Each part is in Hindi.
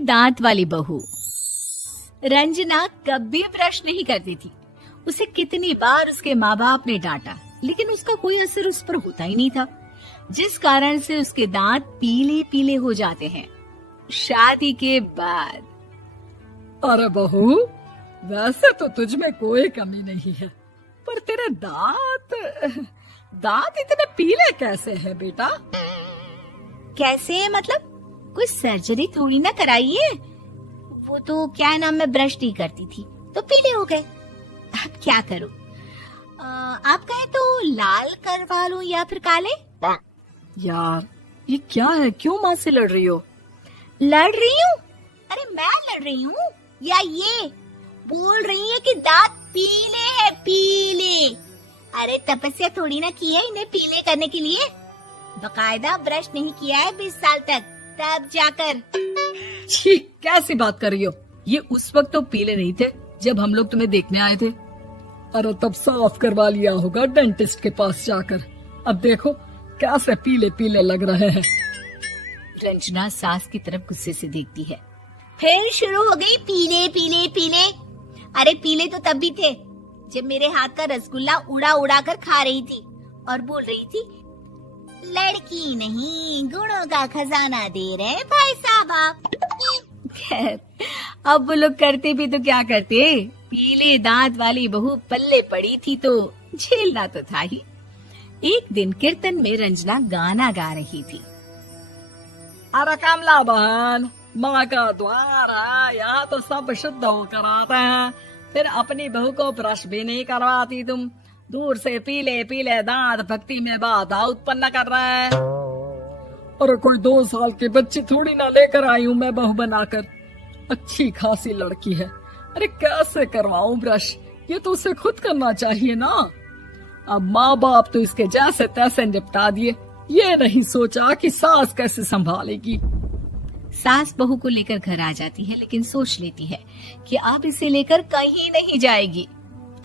दांत वाली बहू। रंजना कभी ब्रश नहीं करती थी। उसे कितनी बार उसके माँ बाप ने डांटा, लेकिन उसका कोई असर उस पर होता ही नहीं था, जिस कारण से उसके दांत पीले पीले हो जाते हैं। शादी के बाद। अरे बहू, वैसे तो तुझ में कोई कमी नहीं है, पर तेरे दांत इतने पीले कैसे हैं बेटा? कैसे मतलब? कोई सर्जरी थोड़ी ना कराई है। वो तो क्या नाम, मैं ब्रश नहीं करती थी तो पीले हो गए। अब क्या करूं? आप कहें तो लाल करवा लूं या फिर काले? यार ये क्या है, क्यों माँ से लड़ रही हो? लड़ रही हूँ? अरे मैं लड़ रही हूँ या ये बोल रही है कि दांत पीले हैं, पीले। अरे तपस्या थोड़ी ना की है इन्हें पीले करने के लिए। बकायदा ब्रश नहीं किया है 20 साल तक, तब जाकर। छी, कैसी बात कर रही हो? ये उस वक्त तो पीले नहीं थे जब हम लोग तुम्हें देखने आए थे। अरे तब साफ करवा लिया होगा डेंटिस्ट के पास जाकर। अब देखो कैसे पीले पीले लग रहे हैं। रंजना सास की तरफ गुस्से से देखती है। फिर शुरू हो गई पीले पीले पीले। अरे पीले तो तब भी थे जब मेरे हाथ का रसगुल्ला उड़ा उड़ा कर खा रही थी और बोल रही थी, लड़की नहीं गुणों का खजाना दे रहे भाई साहब आप। खैर, अब वो लोग करते भी तो क्या करते, पीले दांत वाली बहू पल्ले पड़ी थी तो झेलना तो था ही। एक दिन कीर्तन में रंजना गाना गा रही थी। अरे कमला बहन, माँ का द्वार है, यहाँ तो सब शुद्ध होकर आते हैं, फिर अपनी बहू को ब्रश भी नहीं करवाती तुम। दूर से पीले पीले दांत भक्ति में बाधा उत्पन्न कर रहे हैं। अरे कोई 2 साल के बच्चे थोड़ी ना लेकर आई हूँ मैं बहू बनाकर। अच्छी खासी लड़की है, अरे कैसे करवाऊं ब्रश? ये तो उसे खुद करना चाहिए ना। अब माँ बाप तो इसके जैसे तैसे निपटा दिए, ये नहीं सोचा कि सास कैसे संभालेगी। सास बहू को लेकर घर आ जाती है, लेकिन सोच लेती है कि अब इसे लेकर कहीं नहीं जाएगी।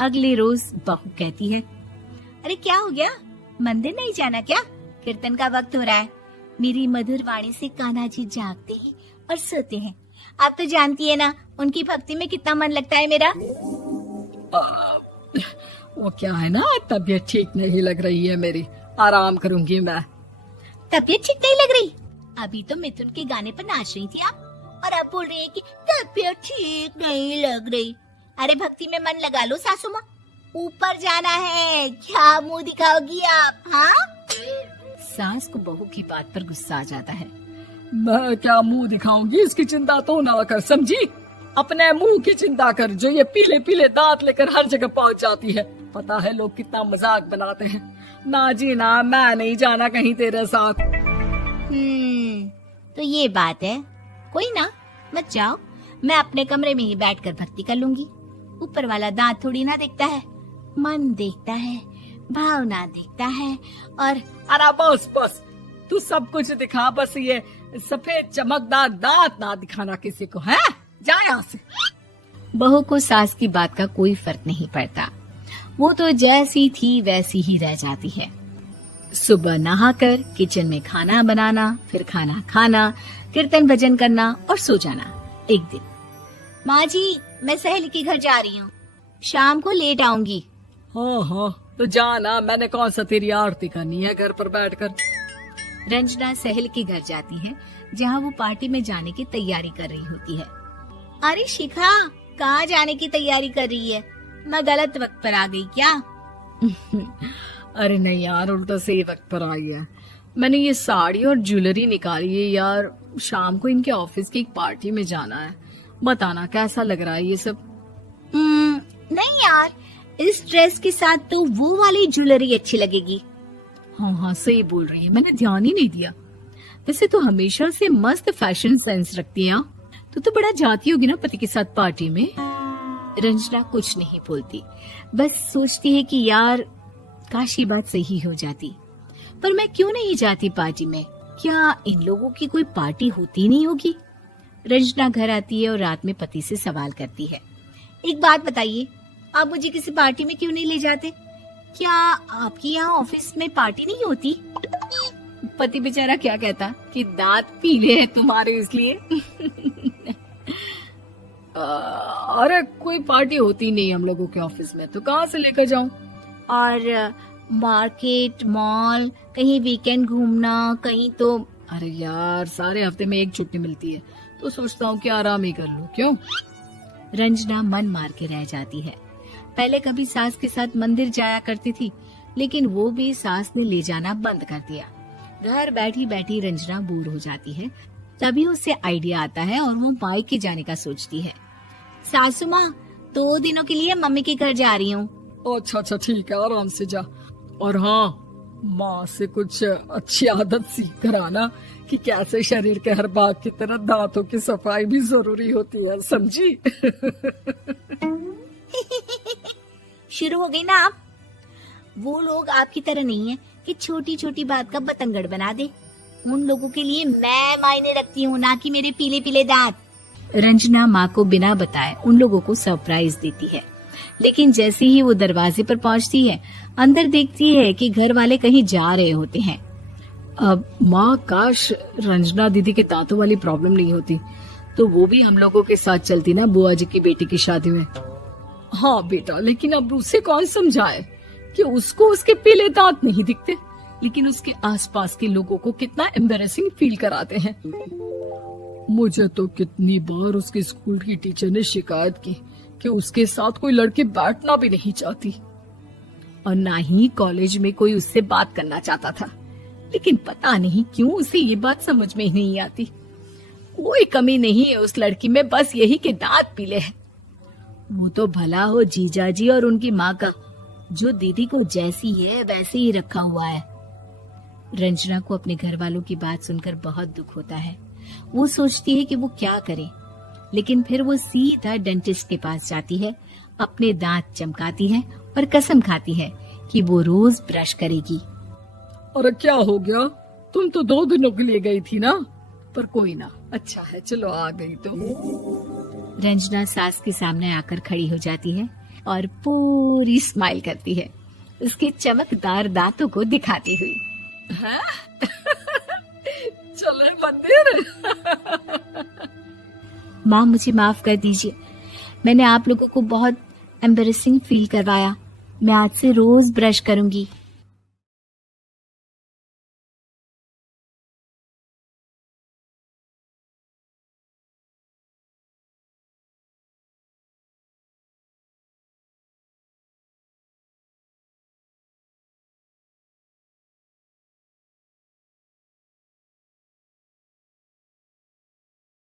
अगले रोज बहू कहती है, अरे क्या हो गया, मंदिर नहीं जाना क्या? कीर्तन का वक्त हो रहा है। मेरी मधुर वाणी से कान्हा जी जागते हैं और सोते हैं। आप तो जानती है ना उनकी भक्ति में कितना मन लगता है मेरा। वो क्या है ना, तबीयत ठीक नहीं लग रही है मेरी, आराम करूंगी मैं। तबीयत ठीक नहीं लग रही? अभी तो मिथुन के गाने पर नाच रही थी आप, और अब बोल रही है कि तबीयत ठीक नहीं लग रही। अरे भक्ति में मन लगा लो सासू माँ, ऊपर जाना है, क्या मुंह दिखाओगी आप? हाँ? सास को बहू की बात पर गुस्सा आ जाता है। मैं क्या मुंह दिखाऊंगी, इसकी चिंता तो ना कर, समझी? अपने मुंह की चिंता कर, जो ये पीले पीले दांत लेकर हर जगह पहुंच जाती है। पता है लोग कितना मजाक बनाते हैं। ना जी ना, मैं नहीं जाना कहीं तेरे साथ। तो ये बात है। कोई ना, मत जाओ, मैं अपने कमरे में ही बैठकर भक्ति कर लूंगी। ऊपर वाला दांत थोड़ी ना देखता है, मन देखता है, भावना देखता है। और अरे बस बस, तू सब कुछ दिखा, बस ये सफेद चमकदार दांत ना दिखाना किसी को, है? जा यहाँ से। बहू को सास की बात का कोई फर्क नहीं पड़ता, वो तो जैसी थी वैसी ही रह जाती है। सुबह नहाकर किचन में खाना बनाना, फिर खाना खाना, कीर्तन भजन करना और सो जाना। एक दिन, माँ जी मैं सहेली के घर जा रही हूँ, शाम को लेट आऊंगी। हाँ हाँ तो जाना, मैंने कौन सा तेरी आरती करनी है घर पर बैठकर। रंजना सहेली के घर जाती है, जहाँ वो पार्टी में जाने की तैयारी कर रही होती है। अरे शिखा, कहाँ जाने की तैयारी कर रही है? मैं गलत वक्त पर आ गई क्या? अरे नहीं यार, उल्टा सही वक्त पर आई है। मैंने ये साड़ी और ज्वेलरी निकाली है यार, शाम को इनके ऑफिस की एक पार्टी में जाना है। बताना कैसा लग रहा है ये सब? नहीं यार, इस ड्रेस के साथ तो वो वाली ज्वेलरी अच्छी लगेगी। हाँ हाँ सही बोल रही है, मैंने ध्यान ही नहीं दिया। वैसे तो हमेशा से मस्त फैशन सेंस रखती है। तो बड़ा जाती होगी ना पति के साथ पार्टी में। रंजना कुछ नहीं बोलती, बस सोचती है कि यार काश ये बात सही हो जाती, पर मैं क्यों नहीं जाती पार्टी में? क्या इन लोगों की कोई पार्टी होती नहीं होगी? रंजना घर आती है और रात में पति से सवाल करती है, एक बात बताइए, आप मुझे किसी पार्टी में क्यों नहीं ले जाते? क्या आपके यहाँ ऑफिस में पार्टी नहीं होती? पति बेचारा क्या कहता कि दांत पीले हैं तुम्हारे इसलिए। अरे कोई पार्टी होती नहीं हम लोगों के ऑफिस में, तो कहाँ से लेकर जाऊं? और मार्केट, मॉल, कहीं वीकेंड घूमना, कहीं तो। अरे यार, सारे हफ्ते में एक छुट्टी मिलती है, तो सोचता हूँ कि आराम ही कर लूं। क्यों? रंजना मन मार के रह जाती है। पहले कभी सास के साथ मंदिर जाया करती थी, लेकिन वो भी सास ने ले जाना बंद कर दिया। घर बैठी बैठी रंजना बोर हो जाती है। तभी उसे आइडिया आता है और वो मायके जाने का सोचती है। सासू माँ, 2 दिनों के लिए मम्मी के घर जा रही हूँ। अच्छा अच्छा, ठीक है, आराम से जा। और हाँ, माँ से कुछ अच्छी आदत सीख कर आना कि कैसे शरीर के हर भाग की तरह दांतों की सफाई भी जरूरी होती है, समझी? शुरू हो गई ना आप? वो लोग आपकी तरह नहीं है कि छोटी छोटी बात का बतंगड़ बना दे। उन लोगों के लिए मैं मायने रखती हूँ, ना कि मेरे पीले पीले दांत। रंजना माँ को बिना बताए उन लोगों को सरप्राइज देती है, लेकिन जैसे ही वो दरवाजे पर पहुंचती है, अंदर देखती है कि घर वाले कहीं जा रहे होते हैं। अब माँ, काश रंजना दीदी के दांतों वाली प्रॉब्लम नहीं होती, तो वो भी हम लोगों के साथ चलती ना बुआ जी की बेटी की शादी में। हाँ बेटा, लेकिन अब उसे कौन समझाए कि उसको उसके पीले दांत नहीं दिखते, लेकिन उसके आसपास के लोगों को कितना एम्बैरेसिंग फील कराते हैं। मुझे तो कितनी बार उसके स्कूल की टीचर ने शिकायत की कि उसके साथ कोई लड़की बैठना भी नहीं चाहती, और ना ही कॉलेज में कोई उससे बात करना चाहता था। लेकिन पता नहीं क्यों उसे ये बात समझ में ही नहीं आती। कोई कमी नहीं है उस लड़की में, बस यही कि दांत पीले हैं। वो तो भला हो जीजा जी और उनकी माँ का, जो दीदी को जैसी है वैसे ही रखा हुआ है। रंजना को अपने घर वालों की बात सुनकर बहुत दुख होता है। वो सोचती है कि वो क्या करे, लेकिन फिर वो सीधा डेंटिस्ट के पास जाती है, अपने दांत चमकाती है और कसम खाती है कि वो रोज ब्रश करेगी। अरे क्या हो गया? तुम तो 2 दिनों के लिए गई थी ना? पर कोई ना, अच्छा है, चलो आ गई तो। रंजना सास के सामने आकर खड़ी हो जाती है और पूरी स्माइल करती है, उसके चमकदार दांतों को दिखाती हुई। हैं? चले मंदिर? माँ, मुझे माफ कर दीजिए, मैंने आप लोगों को बहुत एम्बैरेसिंग फील करवाया। मैं आज से रोज ब्रश करूंगी।